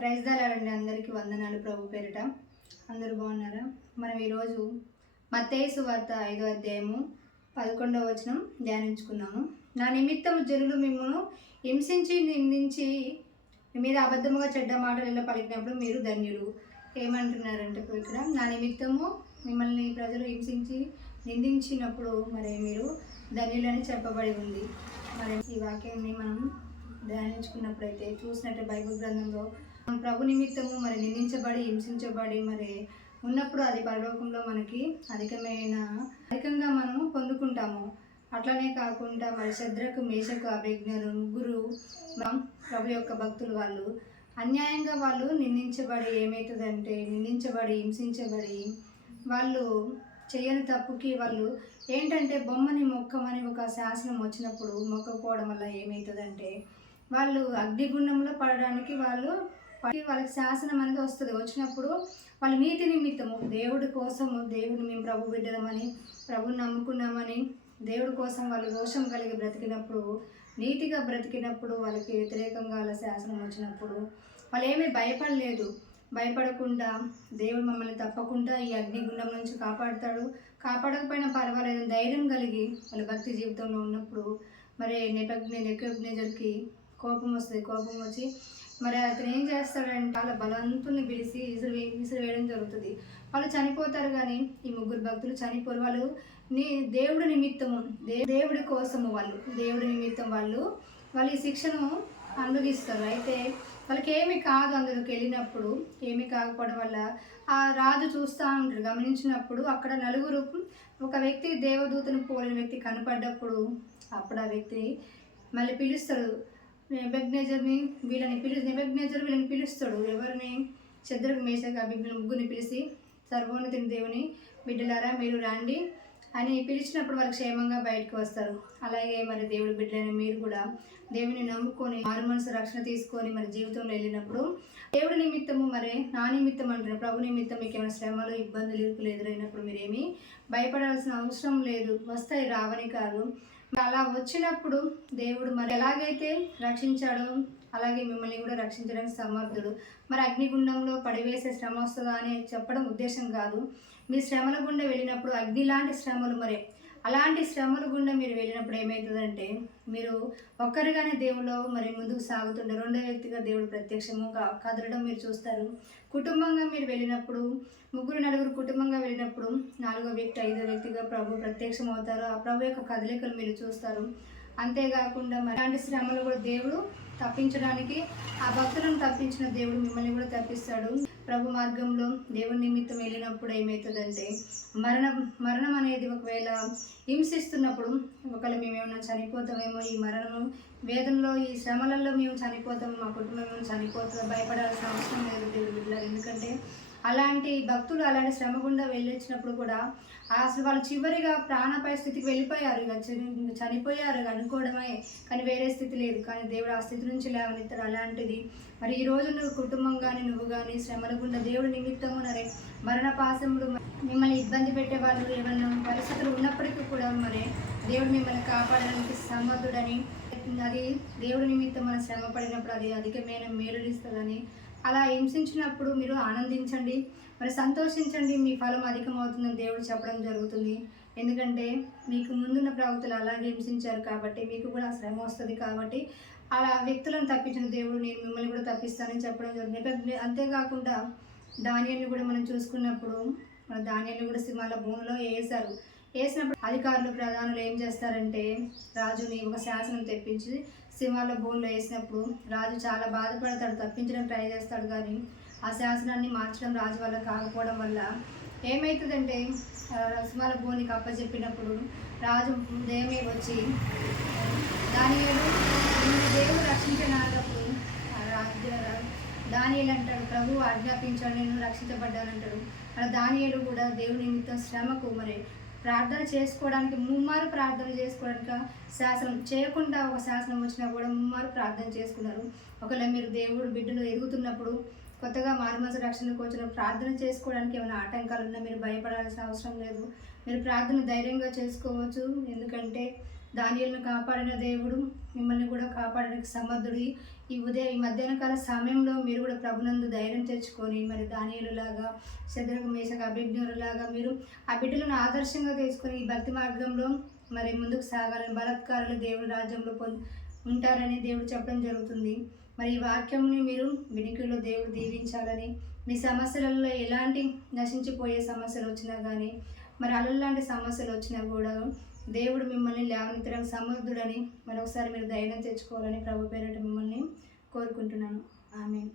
Praise దలాలండి. అందరికీ వందనాలు ప్రభు పేరిట. అందరూ బాగున్నారా? మనం ఈరోజు మత్తయి సువార్త 5వ అధ్యాయము 11వ వచనం ధ్యానించుకున్నాము. నా నిమిత్తం జనులు మిమ్మల్ని హింసించి నిందించి మీ మీద అబద్ధముగా చెడ్డ మాటలలో పలికినప్పుడు మీరు ధన్యులు. ఏమంటున్నారంటే ఇక్కడ నా నిమిత్తము మిమ్మల్ని ప్రజలు హింసించి నిందించినప్పుడు మరి మీరు ధన్యులని చెప్పబడి ఉంది. మరి ఈ వాక్యాన్ని మనం ధ్యానించుకున్నప్పుడైతే చూసినట్టు బైబిల్ గ్రంథంలో ప్రభు నిమిత్తము మరి నిందించబడి హింసించబడి మరి ఉన్నప్పుడు అది పరలోకంలో మనకి అధికంగా మనము పొందుకుంటాము. అట్లనే కాకుండా మరి శద్రకు మేషకు అభిజ్ఞలు ముగ్గురు ప్రభు యొక్క భక్తులు వాళ్ళు అన్యాయంగా వాళ్ళు నిందించబడి ఏమవుతుందంటే నిందించబడి హింసించబడి వాళ్ళు చేయని తప్పుకి వాళ్ళు ఏంటంటే బొమ్మని మొక్కమని ఒక శాసనం వచ్చినప్పుడు మొక్కకపోవడం వల్ల ఏమవుతుందంటే వాళ్ళు అగ్నిగుండంలో పడడానికి వాళ్ళకి శాసనం అనేది వస్తుంది. వచ్చినప్పుడు వాళ్ళ నీతి నిమిత్తము దేవుడి కోసము దేవుడిని మేము ప్రభు బిడ్డలమని ప్రభుని నమ్ముకున్నామని దేవుడి కోసం వాళ్ళు రోషం కలిగి బ్రతికినప్పుడు నీతిగా బ్రతికినప్పుడు వాళ్ళకి వ్యతిరేకంగా వాళ్ళ శాసనం వచ్చినప్పుడు వాళ్ళు ఏమీ భయపడకుండా దేవుడు మమ్మల్ని తప్పకుండా ఈ అగ్నిగుండం నుంచి కాపాడుతాడు, కాపాడకపోయినా పర్వాలేదు ధైర్యం కలిగి వాళ్ళ భక్తి జీవితంలో ఉన్నప్పుడు మరి నెబుకద్నెజరుకి కోపం వస్తుంది. కోపం వచ్చి మరి అతను ఏం చేస్తాడంటే వాళ్ళ బలవంతుల్ని పిలిచి విసిరివేయడం జరుగుతుంది. వాళ్ళు చనిపోతారు, కానీ ఈ ముగ్గురు భక్తులు చనిపోరు. వాళ్ళు దేవుడి నిమిత్తము దేవుడి కోసము దేవుడి నిమిత్తం వాళ్ళు ఈ శిక్షను అనుభవిస్తారు. అయితే వాళ్ళకి ఏమి కాదు, అందులోకి వెళ్ళినప్పుడు ఏమి కాకపోవడం వల్ల ఆ రాజు చూస్తూ ఉంటారు. గమనించినప్పుడు అక్కడ నలుగురు ఒక వ్యక్తి దేవదూతను పోలిన వ్యక్తి కనపడ్డప్పుడు అప్పుడు ఆ వ్యక్తిని మళ్ళీ పిలుస్తాడు. నెబుకద్నెజరు వీళ్ళని పిలుస్తాడు. ఎవరిని? శద్రకు మేషకు అభిజ్ఞలు ముగ్గురిని పిలిచి సర్వోన్నతుని దేవుని బిడ్డలారా మీరు రండి అని పిలిచినప్పుడు వాళ్ళు క్షేమంగా బయటకు వస్తారు. అలాగే మరి దేవుడి బిడ్డలని మీరు కూడా దేవుని నమ్ముకొని మారు మనసు రక్షణ తీసుకొని మరి జీవితంలో వెళ్ళినప్పుడు దేవుడి నిమిత్తము మరి నా నిమిత్తం అంటారు ప్రభు నిమిత్తం మీకు ఏమైనా శ్రమలు ఇబ్బందులు ఎదురైనప్పుడు మీరేమీ భయపడాల్సిన అవసరం లేదు. వస్తాయి, రావని కాదు. అలా వచ్చినప్పుడు దేవుడు మరి ఎలాగైతే రక్షించాడో అలాగే మిమ్మల్ని కూడా రక్షించడానికి సమర్థుడు. మరి అగ్నిగుండంలో పడివేసే శ్రమ వస్తుందా అని చెప్పడం ఉద్దేశం కాదు. మీ శ్రమల గుండా వెళ్ళినప్పుడు అగ్ని లాంటి శ్రమలు మరి అలాంటి శ్రమల గుండా మీరు వెళ్ళినప్పుడు ఏమవుతుందంటే మీరు ఒక్కరిగానే దేవుళ్ళు మరి ముందుకు సాగుతుండే రెండో వ్యక్తిగా దేవుడు ప్రత్యక్షము కదలడం మీరు చూస్తారు. కుటుంబంగా మీరు వెళ్ళినప్పుడు ముగ్గురు నలుగురు కుటుంబంగా వెళ్ళినప్పుడు నాలుగో వ్యక్తి ఐదో వ్యక్తిగా ప్రభు ప్రత్యక్షం అవుతారు. ఆ ప్రభు యొక్క కదలికలు మీరు చూస్తారు. అంతేకాకుండా మరి అలాంటి శ్రమలు కూడా దేవుడు తప్పించడానికి ఆ భక్తులను తప్పించిన దేవుడు మిమ్మల్ని కూడా తప్పిస్తాడు. ప్రభు మార్గంలో దేవుని నిమిత్తం వెళ్ళినప్పుడు ఏమవుతుందంటే మరణం అనేది ఒకవేళ హింసిస్తున్నప్పుడు ఒకవేళ మేము ఏమైనా చనిపోతామేమో, ఈ మరణము వేదనలో ఈ శ్రమలలో మేము చనిపోతాము, మా కుటుంబం ఏమైనా చనిపోతుందో భయపడాల్సిన అవసరం లేదు దేవుడి బిడ్డలారా. ఎందుకంటే అలాంటి భక్తులు అలాంటి శ్రమ గుండా వెళ్ళొచ్చినప్పుడు కూడా అసలు వాళ్ళు చివరిగా ప్రాణాపాయ స్థితికి వెళ్ళిపోయారు, ఇక చనిపోయారు అనుకోవడమే, కానీ వేరే స్థితి లేదు. కానీ దేవుడు ఆ స్థితి నుంచి లేవనెత్తాడు. అలాంటిది మరి ఈరోజు నువ్వు కుటుంబం కానీ నువ్వు కానీ శ్రమల గుండా దేవుడి నిమిత్తము మరణపాశములు మిమ్మల్ని ఇబ్బంది పెట్టే వాళ్ళు ఏమన్నా పరిస్థితులు ఉన్నప్పటికీ కూడా మరి దేవుడు మిమ్మల్ని కాపాడడానికి సమర్థుడని, అది దేవుడి నిమిత్తం మనం శ్రమ పడినప్పుడు అది అధికమైన మేలునిస్తుందని, అలా హింసించినప్పుడు మీరు ఆనందించండి, మరి సంతోషించండి, మీ ఫలం అధికమవుతుందని దేవుడు చెప్పడం జరుగుతుంది. ఎందుకంటే మీకు ముందున్న ప్రవక్తలు అలాగే హింసించారు కాబట్టి మీకు కూడా శ్రమ వస్తుంది. కాబట్టి అలా వ్యక్తులను తప్పించిన దేవుడు నేను మిమ్మల్ని కూడా తప్పిస్తానని చెప్పడం జరుగుతుంది. అంతేకాకుండా దానియేలుని కూడా మనం చూసుకున్నప్పుడు మన దానియేలుని కూడా సింహాల భూమిలో వేసినప్పుడు అధికారులు ప్రధానులు ఏం చేస్తారంటే రాజుని ఒక శాసనం తెప్పించి సింహాల భూమిలో వేసినప్పుడు రాజు చాలా బాధపడతాడు, తప్పించడం ట్రై చేస్తాడు. కానీ ఆ శాసనాన్ని మార్చడం రాజు వల్ల కాకపోవడం వల్ల ఏమవుతుందంటే సింహాల భూమికి అప్పచెప్పినప్పుడు రాజు ఉదయమే వచ్చి దానియేలు దేవుడు రక్షించినప్పుడు దానియేలు అంటాడు ప్రభు ఆజ్ఞాపించాడు నేను రక్షించబడ్డానంటాడు. అలా దానియేలు కూడా దేవుని నిమిత్తం శ్రమకు మరి ప్రార్థన చేసుకోవడానికి ముమ్మారు ప్రార్థన చేసుకోవడానికి శాసనం చేయకుండా ఒక శాసనం వచ్చినా కూడా ముమ్మారు ప్రార్థన చేసుకున్నారు. ఒకవేళ మీరు దేవుడు బిడ్డలు ఎదుగుతున్నప్పుడు కొత్తగా మారుమనసు రక్షణకు వచ్చిన ప్రార్థన చేసుకోవడానికి ఏమైనా ఆటంకాలు ఉన్నా మీరు భయపడాల్సిన అవసరం లేదు. మీరు ప్రార్థన ధైర్యంగా చేసుకోవచ్చు. ఎందుకంటే దానియేలును కాపాడిన దేవుడు మిమ్మల్ని కూడా కాపాడడానికి సమర్థుడు. ఈ మధ్యాహ్న కాల సమయంలో మీరు కూడా ప్రభునందు ధైర్యం తెచ్చుకొని మరి దానియేలులాగా, శద్రకు, మేషకు, అబేద్నెగోలాగా మీరు ఆ బిడ్డలను ఆదర్శంగా తీసుకొని ఈ భక్తి మార్గంలో మరి ముందుకు సాగాలని, బలాత్కారులు దేవుని రాజ్యంలో ఉంటారని దేవుడు చెప్పడం జరుగుతుంది. మరి ఈ వాక్యంని మీరు వినికిడిలో దేవుడు దీవించాలని, మీ సమస్యలలో ఎలాంటి నశించిపోయే సమస్యలు వచ్చినా కానీ, మరి అలాంటి సమస్యలు వచ్చినా కూడా దేవుడు మిమ్మల్ని లేవనెత్తడానికి సమర్థుడని మరొకసారి మీరు ధైర్యం తెచ్చుకోవాలని ప్రభు పేరిట మిమ్మల్ని కోరుకుంటున్నాను. ఆమేన్.